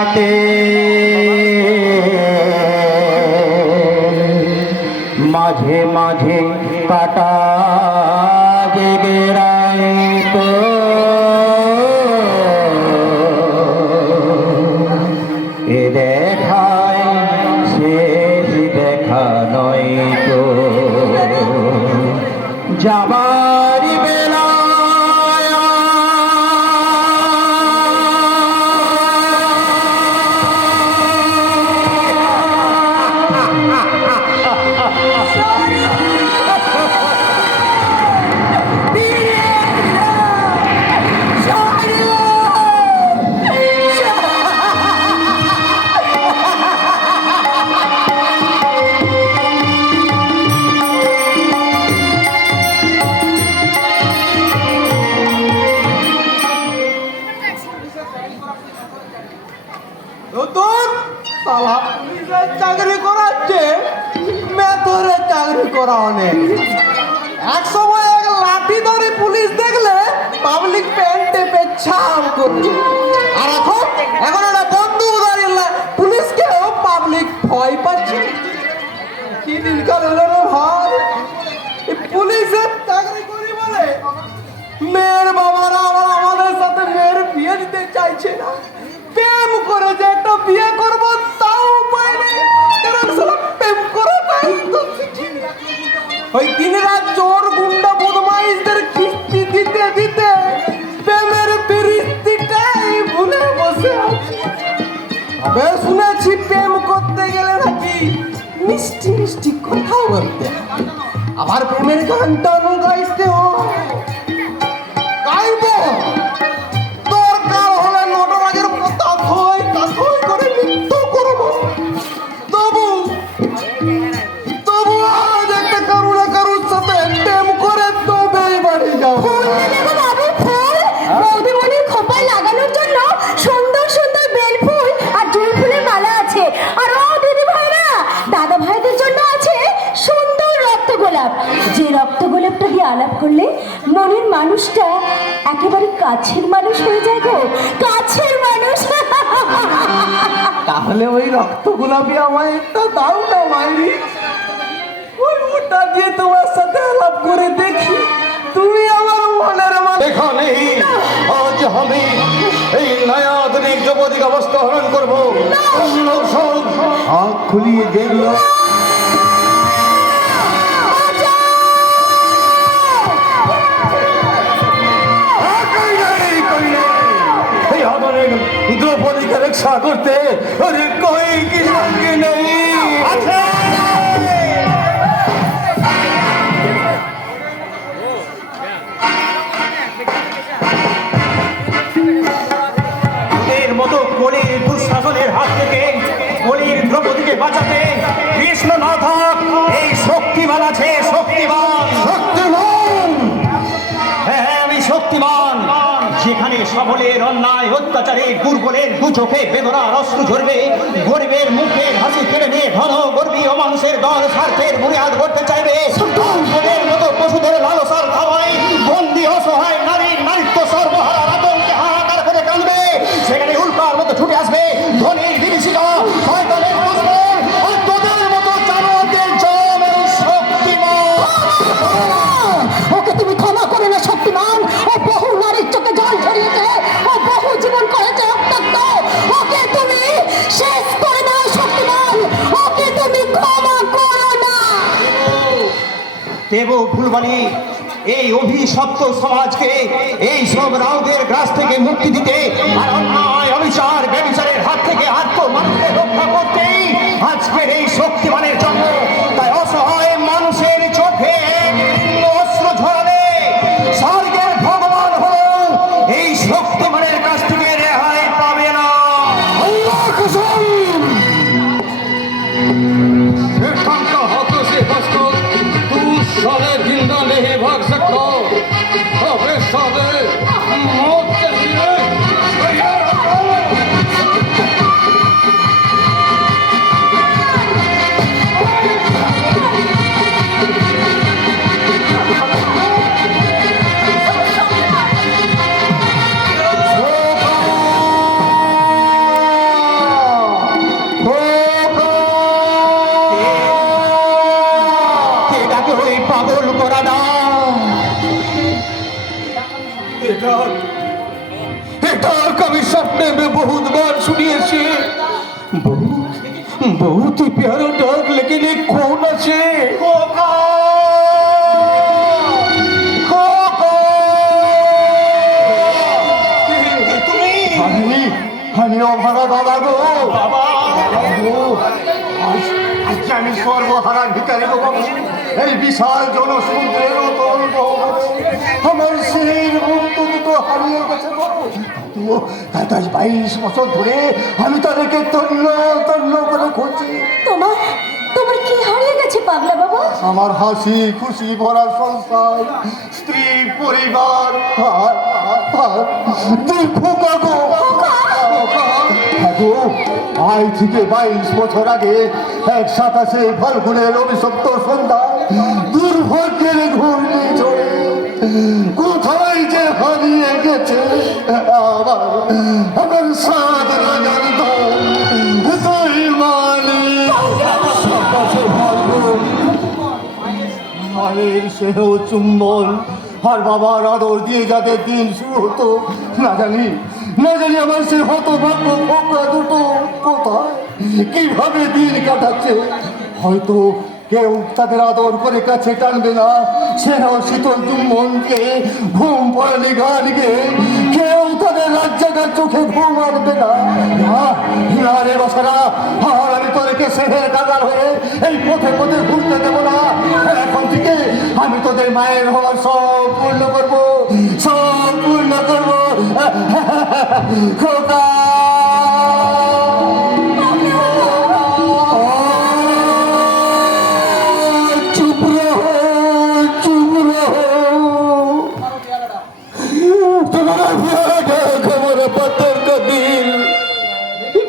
কাটে মাঝে মাঝে কাটা জেগে রাইতো এ দেখায় শেষ দেখা নয়তো যাবার বেলা চাকরি করাচ্ছে মেথরে চাকরি করা অনেক এক সময় এক লাঠি ধরে পুলিশ দেখলে পাবলিক প্যান্টে পেছাম করছে আর এখন এখন একটা বন্দুক ধরে পুলিশকেও পাবলিক ভয় পাচ্ছে কি দিনকাল হলো রে ভাই পুলিশের চাকরি করি বলে মেয়ের বাবারা আবার আমাদের সাথে মেয়ের বিয়ে দিতে চাইছে না প্রেম করে যে একটা বিয়ে করবো তাও উপায় নেই প্রেম করাটাই তো শিখি ওই দিন রাত চোর গুন্ডা বদমাইশদের কিস্তি দিতে দিতে প্রেমের বৃত্তিটাই ভুলে বসে আছি তবে শুনেছি প্রেম করতে গেলে নাকি মিষ্টি মিষ্টি কথা বলতে আবার প্রেমের গানটা গাইতে গাইব দরকার হলে নটরাজের কথা থই কাথই করে নৃত্য করবো তবু তবু আজ একটা কারু না কারুর সাথে প্রেম করে তবেই বাড়ি যাবো বৌদিমণির খোপায় লাগানোর জন্য সুন্দর সুন্দর বেল ফুল আর জুঁই ফুলের মালা আছে আর ও দিদি ভাইরা দাদা ভাইদের জন্য আছে সুন্দর রক্ত গোলাপ যে রক্ত গোলাপটা দিয়ে আলাপ করলে মনের মানুষটা একেবারে কাছের মানুষ হয়ে যায় গো কাছের মানুষ তাহলে ওই রক্ত গোলাপি আমায় একটা দাও না মাইরি ওই ওটা দিয়ে তোমার সাথে আলাপ করে দেখি তুমি আমার মনের এখানে আজ আমি এই নয়া আধুনিক যুবতীকে অবস্থা হরণ করবো আঁখ খুলিয়ে দেখলো দ্রৌপদীকে রক্ষা করতে কই কি সঙ্গে নেই এর মতো কলির দুঃশাসনের হাত থেকে কলির দ্রৌপদীকে বাঁচাতে কৃষ্ণ না থাক এই শক্তিমান আছে শক্তিমান শক্তিমান হ্যাঁ আমি শক্তিমান যেখানে সবলের অন্যায় অত্যাচারে দুর্বলের দু চোখে বেদনার অশ্রু ঝরবে গরিবের মুখের হাসি কেড়ে নিয়ে ঘন গর্বী ও মানুষের দল স্বার্থের বুনিয়াদ করতে চাইবে মতো পশুদের লালসার খাওয়ায় বন্দী অসহায় নারীর নারীত্ব সর্বহারা আতঙ্কে হাহাকার করে কাঁদবে সেখানে উল্কার মতো ছুটে আসবে ধনীর বিভীষিকা শয়তানের দুশ্মন আর তোদের মতো জানোয়ারদের জম শক্তিমান ওকে তুমি ক্ষমা করে না শক্তিমান ও বহু নারীর চোখে জল ঝরিয়েছে ও বহু জীবন করেছে রক্তাক্ত ওকে তুমি শেষ করে দাও শক্তিমান ওকে তুমি ক্ষমা করো না দেব ফুলবাণী এই অভিশপ্ত সমাজকে এই সব রাউদের গ্রাস থেকে মুক্তি দিতে আর অন্যায় অবিচার ব্যবিচারের হাত থেকে মানুষকে রক্ষা করতেই আজকের এই শক্তিমানের জন্ম তাই অসহায় মানুষের চোখে অস্ত্র ঝরালে স্বর্গের ভগবান হলো এই শক্তিমানের কাছ থেকে রেহাই পাবে না আল্লাহ কসম साले जिंदा नहीं भाग सकता, अबे साले मौत के लिए बहुत बार শুনিয়েছি बहुत ही प्यारा डाक लेकिन एक कौन আছে খোকা খোকা তুমি আমি অভারা বাবা গো বাবা আজকে আমি সর্বহারা ভিকারি গো বাবা এই বিশাল জনসমুদ্রের অতল গহ্বরে আমার সেই মুক্ত দুটো হারিয়ে গেছে গো 22 বছর ধরে আমি তাদেরকে তন্ন তন্ন করে খুঁজছি তোমার তোমার কি হারিয়ে গেছে পাগলা বাবা? আমার হাসি খুশি ভরা সংসার স্ত্রী পরিবার তুই খোকা গো আজ থেকে 22 বছর আগে 27শে ফাল্গুনের অভিশপ্ত সন্ধ্যা দুর্ভাগ্যের ঘূর্ণি ঝড়ে কোথায় যে হারিয়ে গেছে আমার সাত রাজার দল তুই মালিক মায়ের সেহ চুম্বন আর বাবার আদর দিয়ে যাদের দিন শুরু হতো না জানি আমার সে হতভাগ্য খোকা দুটো কোথায় কিভাবে দিন কাটাচ্ছে হয়তো কেউ তাদের আদর করে কাছে টানবে না সেহ শীতল চুম্বনকে ঘুম পড়ানি গান গে কেউ তাদের রাজ্জাগার চোখে ঘুম আনবে না না রে বসারা আর আমি তোদেরকে সেহের কাগার হয়ে এই পথে পথে ঘুরতে দেবো না এখন থেকে আমি তোদের মায়ের হওয়ার সব পূর্ণ করবো সব পূর্ণ করবো খোকা চুপ রহো চুপ রহো তোমার খবর पत्थर का दिल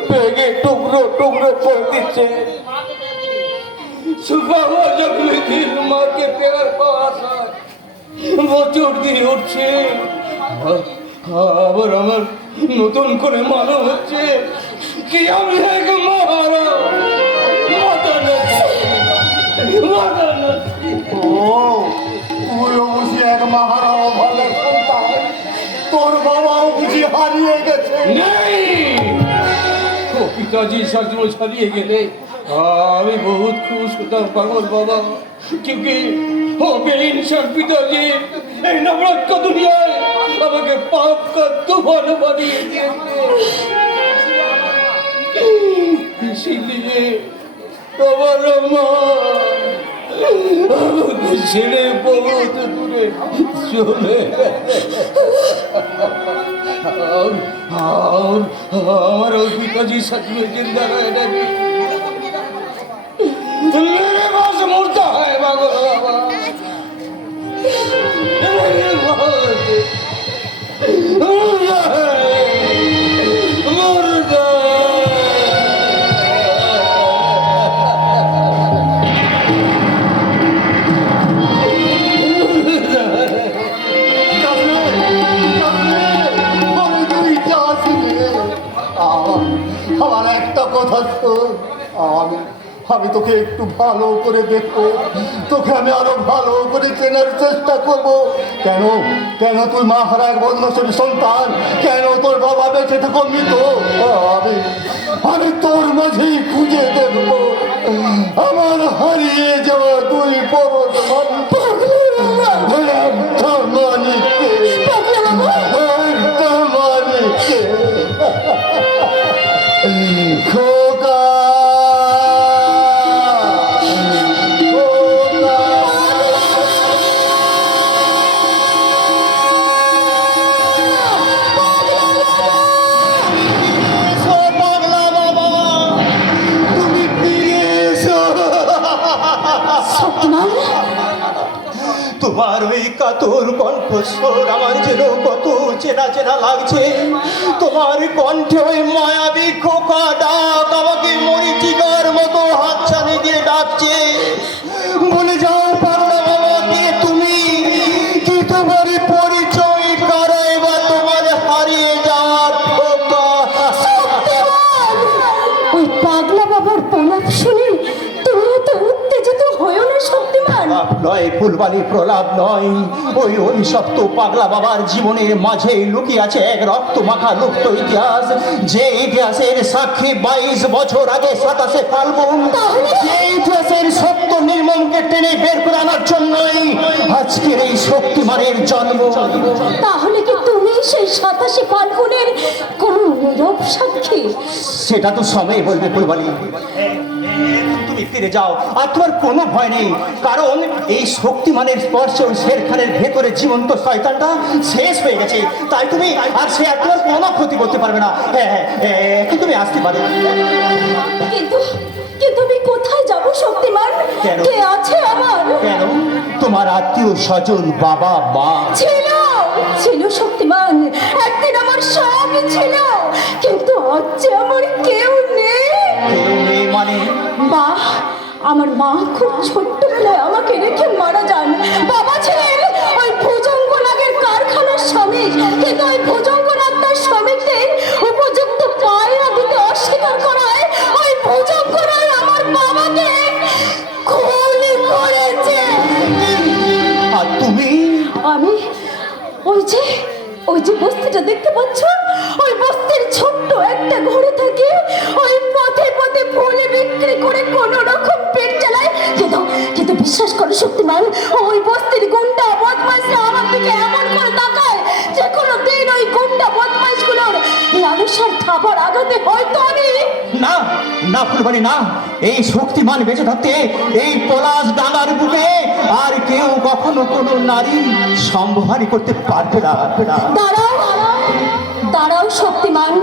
बेगे टुकड़ों टुकड़ों कर दीजिए सुबह हुआ जब दिल माँ के प्यार का आशा वो চোট দিয়ে উঠছে আবার আমার নতুন করে মনে হচ্ছে কি আমি এক মহারা মাতা নাচি ও তুই বুঝি এক মহারা ভালো সন্তান তোর বাবাও বুঝি হারিয়ে গেছে नहीं वो पिताजी सचमुच हारिए गए আমি बहुत खुश হতাম পাগল বাবা क्योंकि वो बेइंसाफ पिताजी এই নরক দুনিয়ায় আমাকে পাপ का तूफान বানিয়ে দিয়েছে इसीलिए তোমার মা আমাকে ছেড়ে বহুত দূরে চলে और हमारा पिताजी सच में जिंदा रहने मेरे पास मुर्दा है बाबा मेरे पास मुर्दा है मुर्दा আমার একটা কথা শোন আমি তোকে একটু ভালো করে দেখবো তোকে আমি আরো ভালো করে চেনার চেষ্টা করব কেন কেন তুই মা হারা এক বদমাশালী সন্তান কেন তোর বাবা বেঁচে থাকো মৃত আমি তোর মাঝেই খুঁজে দেখবো আমার হারিয়ে যাওয়া দুই পরশ মানিককে খোকা তোমার ওই কাতর কণ্ঠস্বর আমার যেন কত চেনা চেনা লাগছে তোমার কণ্ঠে ওই মায়াবী খোকা ডাক আমাকে মরিচিকার মতো হাতছানি দিয়ে ডাকছে বলে যাও পাগলা বাবা কে তুমি কি তোমার পরিচয় কারাই বা তোমার হারিয়ে যাওয়ার খোকা ওই পাগলা বাবার প্রলাপ শুনে তুমি তো উত্তেজিত হয়েও না শক্তিমান প্রলাপ নয় ফুলবালি, প্রলাপ নয়। ওই অভিশপ্ত পাগলা বাবার জীবনের মাঝে লুকিয়ে আছে এক রক্ত মাখা লুপ্ত ইতিহাস, যে ইতিহাসের সাক্ষী 22 বছর আগে 27 ফাল্গুন। যে ইতিহাসের সত্য নির্মমকে টেনে বের করে আনার জন্যই আজকের এই শক্তিমানের জন্ম। তাহলে কি তুমি সেই 27 ফাল্গুনের কোন নীরব সাক্ষী? সেটা তো সময় বলবে ফুলবালি। তুমি ফিরে যাও, আর তোমার কোনো ভয় নেই, কারণ এই শক্তিমানের স্পর্শে ওই শেরখানের ভেতরে জীবন্ত শয়তানটা শেষ হয়ে গেছে। তাই তুমি আর সে আর তোমার কোনো ক্ষতি করতে পারবে না। এখন তুমি আসতে পারো। কিন্তু কিন্তু আমি কোথায় যাব শক্তিমান? কেন? কে আছে আমার? কেন? তোমার আত্মীয় স্বজন, বাবা মা ছিল ছিল শক্তিমান, একদিন আমার সবই ছিল, কিন্তু আজ যে আমার কেউ নেই। কেউ নেই মানে? মা, আমার মা খুব ছোট্টবেলায় আমাকে রেখে মারা যান। বাবা ছিলেন ওই ভুজঙ্গনাগের কারখানার শ্রমিক, কিন্তু ওই ভুজঙ্গনাগের শ্রমিকদের উপযুক্ত পায়রা দিতে অস্বীকার করায় ওই ভুজঙ্গনাগ আমার বাবাকে খুন করেছে। আর তুমি? আমি ওই যে বস্তিটা দেখতে পাচ্ছ, ওই বস্তির ছোট্ট একটা ঘরে থাকি। ওই পথে পথে ফুলে বিক্রি করে কোন রকম পেট চালায়। কিন্তু বিশ্বাস করো শক্তিমান, ওই বস্তির গুন্ডা বদমাইশরা আমার দিকে এমন করে তাকায় যে কোনো দিন ওই গুন্ডা বদমাইশগুলোর লালসার খাবার আঘাতে হয়তো আমি। না না ফুলবাড়ি না, এই শক্তিমান বেঁচে থাকতে এই পলাশ ডাঙার বুকে আর কেউ কখনো কোনো নারী সম্ভারী করতে পারবে না। দাঁড়াও দাঁড়াও শক্তিমান,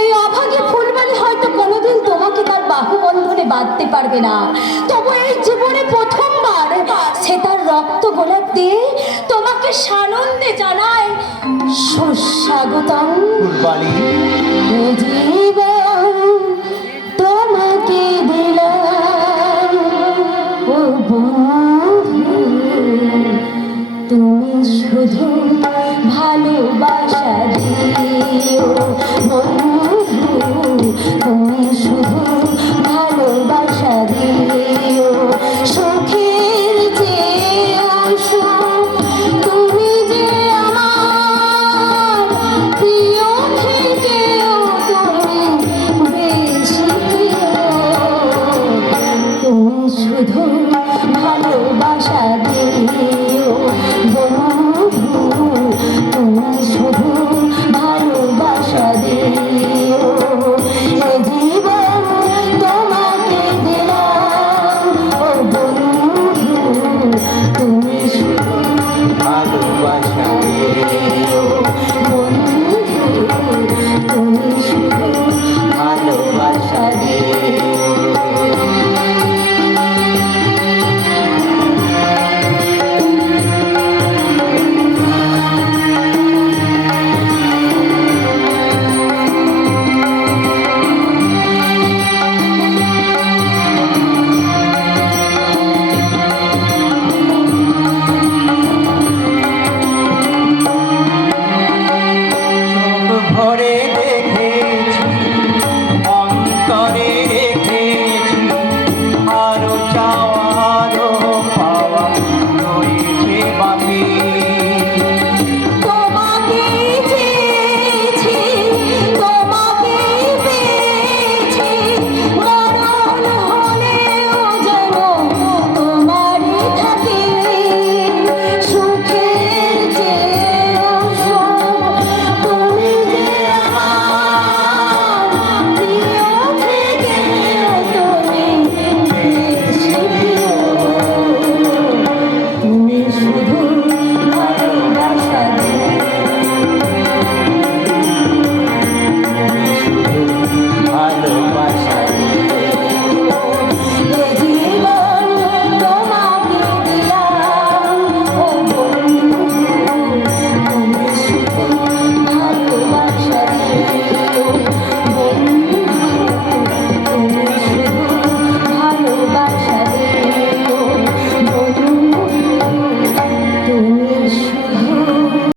এই অভাগে ফুলবালি হয়তো কোনোদিন তোমাকে তার বাহুবন্ধনে বাঁধতে পারবে না, তবু এই জীবনে প্রথমবার সে তার রক্ত গোলাপ দিয়ে তোমাকে সানন্দে জানায় সুস্বাগতম। ফুলবাড়ি, জীবন তোমাকে দিলাম ও বন্ধু, তুমি শুধু ভালোবাসা দিও বন্ধু।